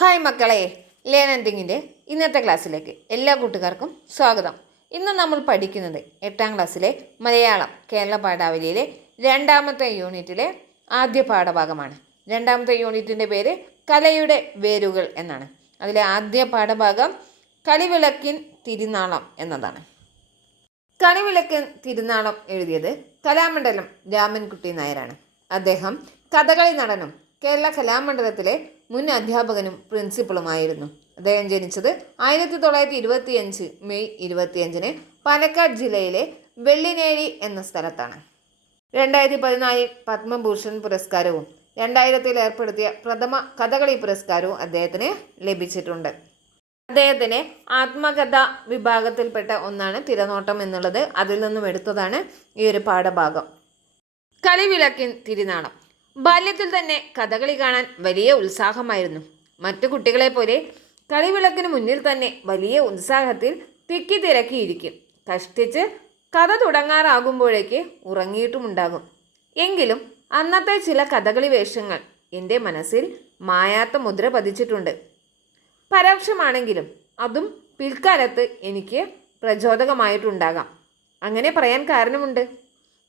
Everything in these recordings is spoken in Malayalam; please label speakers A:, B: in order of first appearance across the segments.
A: ഹായ് മക്കളെ ലേണന്റിങ്ങിന്റെ ഇന്നത്തെ ക്ലാസ്സിലേക്ക് എല്ലാ കൂട്ടുകാർക്കും സ്വാഗതം. ഇന്ന് നമ്മൾ പഠിക്കുന്നത് എട്ടാം ക്ലാസ്സിലെ മലയാളം കേരള പാഠാവലിയിലെ രണ്ടാമത്തെ യൂണിറ്റിലെ ആദ്യ പാഠഭാഗമാണ്. രണ്ടാമത്തെ യൂണിറ്റിന്റെ പേര് കലയുടെ വേരുകൾ എന്നാണ്. അതിലെ ആദ്യ പാഠഭാഗം കളിവിളക്കിൻ തിരുനാളം എന്നതാണ്. കളിവിളക്കിൻ തിരുനാളം എഴുതിയത് കലാമണ്ഡലം രാമൻകുട്ടി നായരാണ്. അദ്ദേഹം കഥകളി നടനും കേരള കലാമണ്ഡലത്തിലെ മുൻ അധ്യാപകനും പ്രിൻസിപ്പളുമായിരുന്നു. അദ്ദേഹം ജനിച്ചത് ആയിരത്തി തൊള്ളായിരത്തി ഇരുപത്തിയഞ്ച് മെയ് ഇരുപത്തിയഞ്ചിന് പാലക്കാട് ജില്ലയിലെ വെള്ളിനേഴി എന്ന സ്ഥലത്താണ്. രണ്ടായിരത്തി പതിനാലിൽ പത്മഭൂഷൺ പുരസ്കാരവും രണ്ടായിരത്തിൽ ഏർപ്പെടുത്തിയ പ്രഥമ കഥകളി പുരസ്കാരവും അദ്ദേഹത്തിന് ലഭിച്ചിട്ടുണ്ട്. അദ്ദേഹത്തിന് ആത്മകഥ വിഭാഗത്തിൽപ്പെട്ട ഒന്നാണ് തിരനോട്ടം എന്നുള്ളത്. അതിൽ നിന്നും എടുത്തതാണ് ഈ ഒരു പാഠഭാഗം. കളിവിളക്കിൻ തിരുനാളം. ബാല്യത്തിൽ തന്നെ കഥകളി കാണാൻ വലിയ ഉത്സാഹമായിരുന്നു. മറ്റു കുട്ടികളെ പോലെ കളിവിളക്കിന് മുന്നിൽ തന്നെ വലിയ ഉത്സാഹത്തിൽ തിക്കി തിരക്കിയിരിക്കും. കഷ്ടിച്ച് കഥ തുടങ്ങാറാകുമ്പോഴേക്ക് ഉറങ്ങിയിട്ടുമുണ്ടാകും. എങ്കിലും അന്നത്തെ ചില കഥകളി വേഷങ്ങൾ എന്റെ മനസ്സിൽ മായാത്ത മുദ്ര പതിച്ചിട്ടുണ്ട്. പരോക്ഷമാണെങ്കിലും അതും പിൽക്കാലത്ത് എനിക്ക് പ്രചോദകമായിട്ടുണ്ടാകാം. അങ്ങനെ പറയാൻ കാരണമുണ്ട്.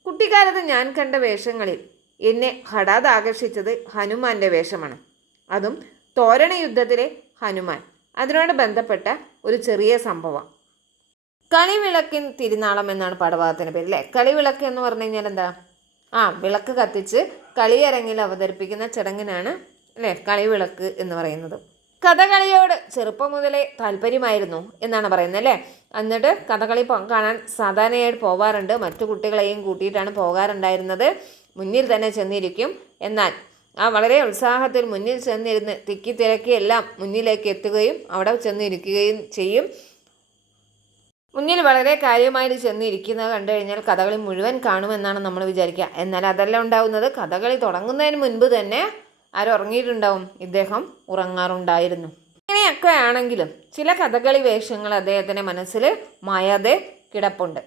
A: കുട്ടിക്കാലത്ത് ഞാൻ കണ്ട വേഷങ്ങളിൽ എന്നെ ഹഠാത് ആകർഷിച്ചത് ഹനുമാന്റെ വേഷമാണ്. അതും തോരണ യുദ്ധത്തിലെ ഹനുമാൻ. അതിനോട് ബന്ധപ്പെട്ട ഒരു ചെറിയ സംഭവം. കളിവിളക്കിൻ തിരുനാളം എന്നാണ് പാഠഭാഗത്തിന്റെ പേര് അല്ലേ? കളിവിളക്ക് എന്ന് പറഞ്ഞു കഴിഞ്ഞാൽ എന്താ? ആ വിളക്ക് കത്തിച്ച് കളിയരങ്ങിൽ അവതരിപ്പിക്കുന്ന ചടങ്ങിനാണ് അല്ലേ? കളിവിളക്ക് എന്ന് പറയുന്നത്. കഥകളിയോട് ചെറുപ്പം മുതലേ താല്പര്യമായിരുന്നു എന്നാണ് പറയുന്നത് അല്ലേ? എന്നിട്ട് കഥകളി കാണാൻ സാധാരണയായിട്ട് പോകാറുണ്ട് മറ്റു കുട്ടികളെയും കൂട്ടിയിട്ടാണ് പോകാറുണ്ടായിരുന്നത്. മുന്നിൽ തന്നെ ചെന്നിരിക്കും. എന്നാൽ ആ വളരെ ഉത്സാഹത്തിൽ മുന്നിൽ ചെന്നിരുന്ന് തിക്കി തിരക്കി എല്ലാം മുന്നിലേക്ക് എത്തുകയും അവിടെ ചെന്നിരിക്കുകയും ചെയ്യും. മുന്നിൽ വളരെ കാര്യമായിട്ട് ചെന്നിരിക്കുന്നത് കണ്ടു കഴിഞ്ഞാൽ കഥകളി മുഴുവൻ കാണുമെന്നാണ് നമ്മൾ വിചാരിക്കുക. എന്നാൽ അതല്ല ഉണ്ടാവുന്നത്. കഥകളി തുടങ്ങുന്നതിന് മുൻപ് തന്നെ ആരുറങ്ങിയിട്ടുണ്ടാവും ഇദ്ദേഹം ഉറങ്ങാറുണ്ടായിരുന്നു. ഇങ്ങനെയൊക്കെ ആണെങ്കിലും ചില കഥകളി വേഷങ്ങൾ അദ്ദേഹത്തിന്റെ മനസ്സിൽ മായാതെ കിടപ്പുണ്ട്.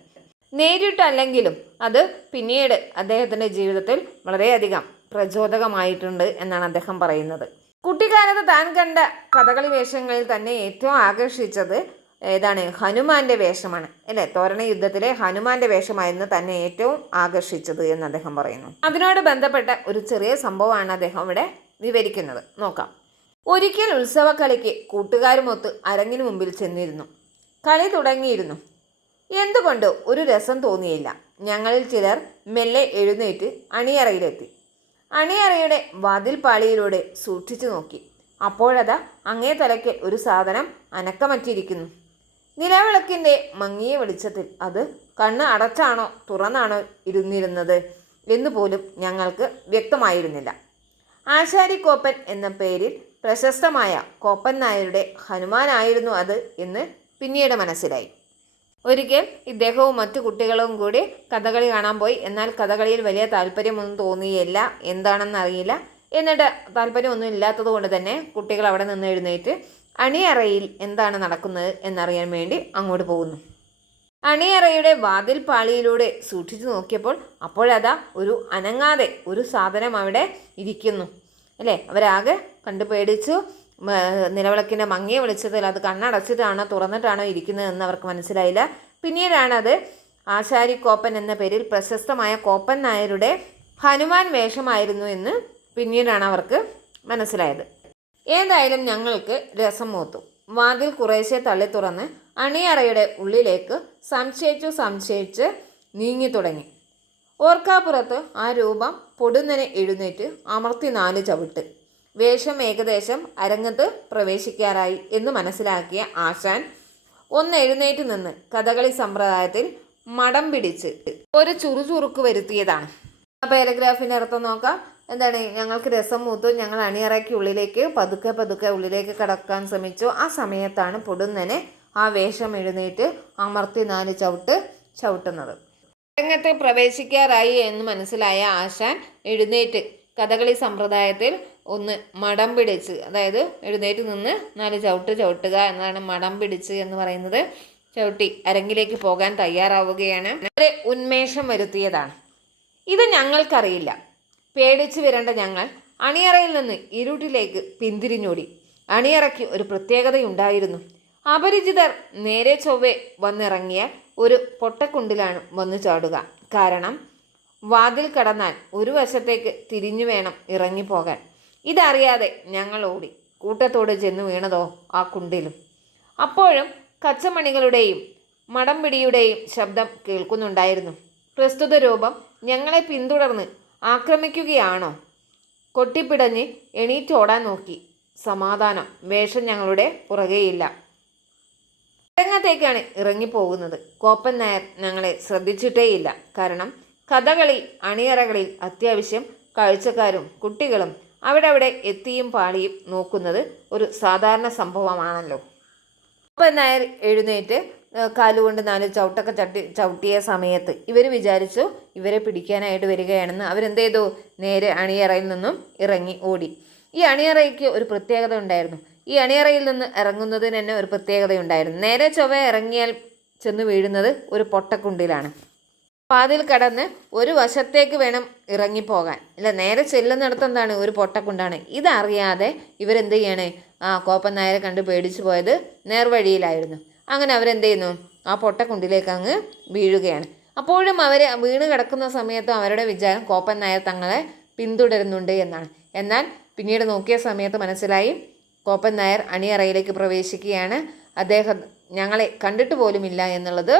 A: നേരിട്ടല്ലെങ്കിലും അത് പിന്നീട് അദ്ദേഹത്തിന്റെ ജീവിതത്തിൽ വളരെയധികം പ്രചോദകമായിട്ടുണ്ട് എന്നാണ് അദ്ദേഹം പറയുന്നത്. കുട്ടിക്കാലത്ത് താൻ കണ്ട കഥകളി വേഷങ്ങളിൽ തന്നെ ഏറ്റവും ആകർഷിച്ചത് ഏതാണ്? ഹനുമാന്റെ വേഷമാണ്. അല്ലേ? തോരണ യുദ്ധത്തിലെ ഹനുമാന്റെ വേഷമായിരുന്നു തന്നെ ഏറ്റവും ആകർഷിച്ചത് എന്ന് അദ്ദേഹം പറയുന്നു. അതിനോട് ബന്ധപ്പെട്ട ഒരു ചെറിയ സംഭവമാണ് അദ്ദേഹം ഇവിടെ വിവരിക്കുന്നത്. നോക്കാം. ഒരിക്കൽ ഉത്സവക്കളിക്ക് കൂട്ടുകാരുമൊത്ത് അരങ്ങിന് മുമ്പിൽ ചെന്നിരുന്നു. കളി തുടങ്ങിയിരുന്നു. എന്തുകൊണ്ട് ഒരു രസം തോന്നിയില്ല? ഞങ്ങളിൽ ചിലർ മെല്ലെ എഴുന്നേറ്റ് അണിയറയിലെത്തി. അണിയറയുടെ വാതിൽപ്പാളിയിലൂടെ സൂക്ഷിച്ചു നോക്കി. അപ്പോഴതാ അങ്ങേ തലയ്ക്ക് ഒരു സാധനം അനക്കമറ്റിയിരിക്കുന്നു. നിലവിളക്കിന്റെ മങ്ങിയ വെളിച്ചത്തിൽ അത് കണ്ണ് അടച്ചാണോ തുറന്നാണോ ഇരുന്നിരുന്നത് എന്ന് പോലും ഞങ്ങൾക്ക് വ്യക്തമായിരുന്നില്ല. ആശാരി കോപ്പൻ എന്ന പേരിൽ പ്രശസ്തമായ കോപ്പൻ നായരുടെ ഹനുമാനായിരുന്നു അത് എന്ന് പിന്നീട് മനസ്സിലായി. ഒരിക്കൽ ഇദ്ദേഹവും മറ്റു കുട്ടികളും കൂടി കഥകളി കാണാൻ പോയി. എന്നാൽ കഥകളിയിൽ വലിയ താല്പര്യമൊന്നും തോന്നിയില്ല. എന്താണെന്ന് അറിയില്ല. എന്നിട്ട് താല്പര്യമൊന്നും ഇല്ലാത്തത് കൊണ്ട് തന്നെ കുട്ടികൾ അവിടെ നിന്ന് എഴുന്നേറ്റ് അണിയറയിൽ എന്താണ് നടക്കുന്നത് എന്നറിയാൻ വേണ്ടി അങ്ങോട്ട് പോകുന്നു. അണിയറയുടെ വാതിൽ പാളിയിലൂടെ സൂക്ഷിച്ചു നോക്കിയപ്പോൾ അപ്പോഴതാ ഒരു അനങ്ങാതെ ഒരു സാധനം അവിടെ ഇരിക്കുന്നു. അല്ലേ? അവരാകെ കണ്ടു പേടിച്ചു നിലവിളക്കിന്റെ മങ്ങിയെ വിളിച്ചതിൽ അത് കണ്ണടച്ചിട്ടാണോ തുറന്നിട്ടാണോ ഇരിക്കുന്നത് എന്ന് അവർക്ക് മനസ്സിലായില്ല. പിന്നീടാണത് അത് ആശാരി കോപ്പൻ എന്ന പേരിൽ പ്രശസ്തമായ കോപ്പൻ നായരുടെ ഹനുമാൻ വേഷമായിരുന്നു എന്ന് പിന്നീടാണ് അവർക്ക് മനസ്സിലായത്. ഏതായാലും ഞങ്ങൾക്ക് രസം മൂത്തു. വാതിൽ കുറേശ്ശെ തള്ളി തുറന്ന് അണിയറയുടെ ഉള്ളിലേക്ക് സംശയിച്ചു സംശയിച്ച് നീങ്ങി തുടങ്ങി. ഓർക്കാപ്പുറത്ത് ആ രൂപം പൊടുന്നനെ എഴുന്നേറ്റ് അമർത്തി നാല് ചവിട്ട്. വേഷം ഏകദേശം അരങ്ങത്ത് പ്രവേശിക്കാറായി എന്ന് മനസ്സിലാക്കിയ ആശാൻ ഒന്ന് എഴുന്നേറ്റ് നിന്ന് കഥകളി സമ്പ്രദായത്തിൽ മടം പിടിച്ച് ഒരു ചുറുചുറുക്ക് വരുത്തിയതാണ്. ആ പാരഗ്രാഫിന്റെ അർത്ഥം നോക്കാം. എന്താണ്? ഞങ്ങൾക്ക് രസം മൂത്തു. ഞങ്ങൾ അണിയറയ്ക്ക് ഉള്ളിലേക്ക് പതുക്കെ പതുക്കെ ഉള്ളിലേക്ക് കടക്കാൻ ശ്രമിച്ചു. ആ സമയത്താണ് പൊടുന്നനെ ആ വേഷം എഴുന്നേറ്റ് അമർത്തി നാല് ചവിട്ട് ചവിട്ടുന്നത്. രംഗത്ത് പ്രവേശിക്കാറായി എന്ന് മനസ്സിലായ ആശാൻ എഴുന്നേറ്റ് കഥകളി സമ്പ്രദായത്തിൽ ഒന്ന് മടം പിടിച്ച് അതായത് എഴുന്നേറ്റ് നിന്ന് നാല് ചവിട്ട് ചവിട്ടുക എന്നാണ് മടം പിടിച്ച് എന്ന് പറയുന്നത്. ചവിട്ടി അരങ്ങിലേക്ക് പോകാൻ തയ്യാറാവുകയാണ്. വളരെ ഉന്മേഷം വരുത്തിയതാണ്. ഇത് ഞങ്ങൾക്കറിയില്ല. പേടിച്ചു വരേണ്ട ഞങ്ങൾ അണിയറയിൽ നിന്ന് ഇരുട്ടിലേക്ക് പിന്തിരിഞ്ഞോടി. അണിയറയ്ക്ക് ഒരു പ്രത്യേകതയുണ്ടായിരുന്നു. അപരിചിതർ നേരെ ചൊവ്വെ വന്നിറങ്ങിയ ഒരു പൊട്ടക്കുണ്ടിലാണ് വന്നു ചാടുക. കാരണം വാതിൽ കടന്നാൽ ഒരു വശത്തേക്ക് തിരിഞ്ഞു വേണം ഇറങ്ങിപ്പോകാൻ. ഇതറിയാതെ ഞങ്ങൾ ഓടി. കൂട്ടത്തോട് ചെന്ന് വീണതോ ആ കുണ്ടിലും. അപ്പോഴും കച്ചമണികളുടെയും മടംപിടിയുടെയും ശബ്ദം കേൾക്കുന്നുണ്ടായിരുന്നു. പ്രസ്തുത രൂപം ഞങ്ങളെ പിന്തുടർന്ന് ആക്രമിക്കുകയാണോ? കൊട്ടിപ്പിടഞ്ഞ് എണീറ്റോടാൻ നോക്കി. സമാധാനം. വേഷം ഞങ്ങളുടെ പുറകെയില്ല. രംഗത്തേക്കാണ് ഇറങ്ങിപ്പോകുന്നത്. കോപ്പൻ നായർ ഞങ്ങളെ ശ്രദ്ധിച്ചിട്ടേയില്ല. കാരണം കഥകളി അണിയറകളിൽ അത്യാവശ്യം കാഴ്ചക്കാരും കുട്ടികളും അവിടെ അവിടെ എത്തിയും പാളിയും നോക്കുന്നത് ഒരു സാധാരണ സംഭവമാണല്ലോ. അപ്പം നായർ എഴുന്നേറ്റ് കാലുകൊണ്ട് നാല് ചവിട്ടൊക്കെ ചട്ടി ചവിട്ടിയ സമയത്ത് ഇവർ വിചാരിച്ചു ഇവരെ പിടിക്കാനായിട്ട് വരികയാണെന്ന് അവരെന്ത് ചെയ്തു നേരെ അണിയറയിൽ നിന്നും ഇറങ്ങി ഓടി. ഈ അണിയറയ്ക്ക് ഒരു പ്രത്യേകത ഉണ്ടായിരുന്നു. ഈ അണിയറയിൽ നിന്ന് ഇറങ്ങുന്നതിന് തന്നെ ഒരു പ്രത്യേകതയുണ്ടായിരുന്നു. നേരെ ചൊവ്വ ഇറങ്ങിയാൽ ചെന്ന് വീഴുന്നത് ഒരു പൊട്ടക്കുണ്ടിലാണ്. വാതിൽ കടന്ന് ഒരു വശത്തേക്ക് വേണം ഇറങ്ങിപ്പോകാൻ. ഇല്ല നേരെ ചെല്ലുന്നിടത്ത് എന്താണ്? ഒരു പൊട്ടക്കുണ്ടാണ്. ഇതറിയാതെ ഇവരെന്ത് ചെയ്യാണ്? ആ കോപ്പൻ നായരെ കണ്ട് പേടിച്ചു പോയത് നേർവഴിയിലായിരുന്നു. അങ്ങനെ അവരെന്ത് ചെയ്യുന്നു? ആ പൊട്ടക്കുണ്ടിലേക്ക് അങ്ങ് വീഴുകയാണ്. അപ്പോഴും അവർ വീണ് കിടക്കുന്ന സമയത്തും അവരുടെ വിചാരം കോപ്പൻ നായർ തങ്ങളെ പിന്തുടരുന്നുണ്ട് എന്നാണ്. എന്നാൽ പിന്നീട് നോക്കിയ സമയത്ത് മനസ്സിലായി കോപ്പൻ നായർ അണിയറയിലേക്ക് പ്രവേശിക്കുകയാണ്. അദ്ദേഹം ഞങ്ങളെ കണ്ടിട്ട് പോലുമില്ല എന്നുള്ളത്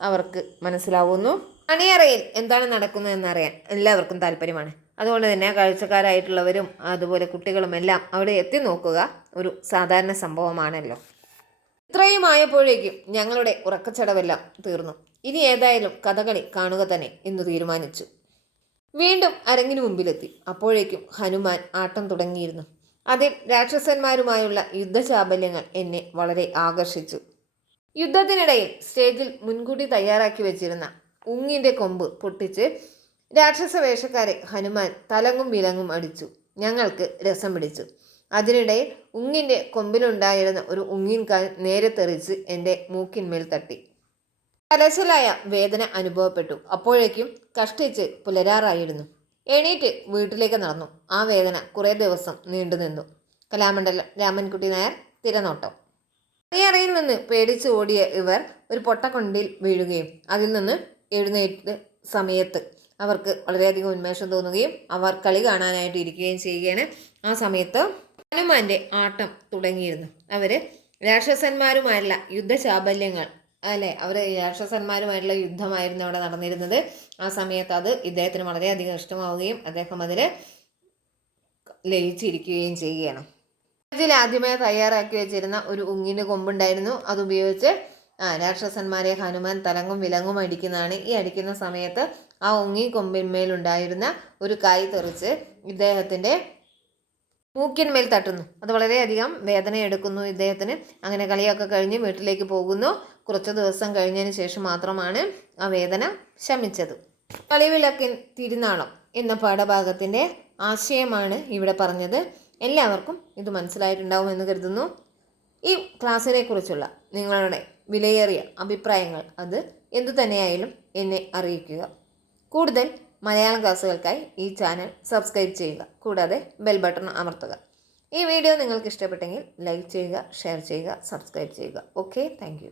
A: അവർക്ക് മനസ്സിലാവുന്നു. അണിയറയിൽ എന്താണ് നടക്കുന്നതെന്ന് അറിയാൻ എല്ലാവർക്കും താല്പര്യമാണ്. അതുകൊണ്ട് തന്നെ കാഴ്ചക്കാരായിട്ടുള്ളവരും അതുപോലെ കുട്ടികളും എല്ലാം അവിടെ എത്തി നോക്കുക ഒരു സാധാരണ സംഭവമാണല്ലോ. ഇത്രയും ആയപ്പോഴേക്കും ഞങ്ങളുടെ ഉറക്കച്ചടവെല്ലാം തീർന്നു. ഇനി ഏതായാലും കഥകളി കാണുക തന്നെ എന്ന് തീരുമാനിച്ചു. വീണ്ടും അരങ്ങിന് മുമ്പിലെത്തി. അപ്പോഴേക്കും ഹനുമാൻ ആട്ടം തുടങ്ങിയിരുന്നു. അതിൽ രാക്ഷസന്മാരുമായുള്ള യുദ്ധചാബല്യങ്ങൾ എന്നെ വളരെ ആകർഷിച്ചു. യുദ്ധത്തിനിടയിൽ സ്റ്റേജിൽ മുൻകൂട്ടി തയ്യാറാക്കി വെച്ചിരുന്ന ഉങ്ങിന്റെ കൊമ്പ് പൊട്ടിച്ച് രാക്ഷസ വേഷക്കാരെ ഹനുമാൻ തലങ്ങും വിലങ്ങും അടിച്ചു. ഞങ്ങൾക്ക് രസം പിടിച്ചു. അതിനിടെ ഉങ്ങിന്റെ കൊമ്പിലുണ്ടായിരുന്ന ഒരു ഉങ്ങിൻ കാൽ നേരെ തെറിച്ച് എന്റെ മൂക്കിന്മേൽ തട്ടി. കലശലായ വേദന അനുഭവപ്പെട്ടു. അപ്പോഴേക്കും കഷ്ടിച്ച് പുലരാറായിരുന്നു. എണീറ്റ് വീട്ടിലേക്ക് നടന്നു. ആ വേദന കുറേ ദിവസം നീണ്ടു നിന്നു. കലാമണ്ഡലം രാമൻകുട്ടി നായർ തിരനോട്ടം. അണിയറയിൽ നിന്ന് പേടിച്ച് ഓടിയ ഇവർ ഒരു പൊട്ടക്കൊണ്ടിൽ വീഴുകയും അതിൽ നിന്ന് എഴുന്നേറ്റ് സമയത്ത് അവർക്ക് വളരെയധികം ഉന്മേഷം തോന്നുകയും അവർ കളി കാണാനായിട്ട് ഇരിക്കുകയും ചെയ്യുകയാണ്. ആ സമയത്ത് ഹനുമാന്റെ ആട്ടം തുടങ്ങിയിരുന്നു. അവർ രാക്ഷസന്മാരുമായുള്ള യുദ്ധചാബല്യങ്ങൾ അല്ലെ? അവർ രാക്ഷസന്മാരുമായിട്ടുള്ള യുദ്ധമായിരുന്നു അവിടെ നടന്നിരുന്നത്. ആ സമയത്ത് അത് ഇദ്ദേഹത്തിന് വളരെയധികം ഇഷ്ടമാവുകയും അദ്ദേഹം അതിൽ ലയിച്ചിരിക്കുകയും ചെയ്യുകയാണ്. ഇതിൽ ആദ്യമേ തയ്യാറാക്കി വെച്ചിരുന്ന ഒരു ഉങ്ങിന് കൊമ്പുണ്ടായിരുന്നു. അതുപയോഗിച്ച് രാക്ഷസന്മാരെ ഹനുമാൻ തലങ്ങും വിലങ്ങും അടിക്കുന്നതാണ്. ഈ അടിക്കുന്ന സമയത്ത് ആ ഉങ്ങി കൊമ്പിന്മേലുണ്ടായിരുന്ന ഒരു കൈ തെറിച്ച് ഇദ്ദേഹത്തിന്റെ മൂക്കിന്മേൽ തട്ടുന്നു. അത് വളരെയധികം വേദന എടുക്കുന്നു ഇദ്ദേഹത്തിന്. അങ്ങനെ കളിയൊക്കെ കഴിഞ്ഞ് വീട്ടിലേക്ക് പോകുന്നു. കുറച്ച് ദിവസം കഴിഞ്ഞതിന് ശേഷം മാത്രമാണ് ആ വേദന ശമിച്ചത്. കളിവിളക്കിൻ തിരുനാളം എന്ന പാഠഭാഗത്തിന്റെ ആശയമാണ് ഇവിടെ പറഞ്ഞത്. എല്ലാവർക്കും ഇത് മനസ്സിലായിട്ടുണ്ടാവുമെന്ന് കരുതുന്നു. ഈ ക്ലാസ്സിനെ കുറിച്ചുള്ള നിങ്ങളുടെ വിലയേറിയ അഭിപ്രായങ്ങൾ അത് എന്തു തന്നെയായാലും എന്നെ അറിയിക്കുക. കൂടുതൽ മലയാളം ക്ലാസ്സുകൾക്കായി ഈ ചാനൽ സബ്സ്ക്രൈബ് ചെയ്യുക. കൂടാതെ ബെൽ ബട്ടൺ അമർത്തുക. ഈ വീഡിയോ നിങ്ങൾക്ക് ഇഷ്ടപ്പെട്ടെങ്കിൽ ലൈക്ക് ചെയ്യുക ഷെയർ ചെയ്യുക സബ്സ്ക്രൈബ് ചെയ്യുക. Okay thank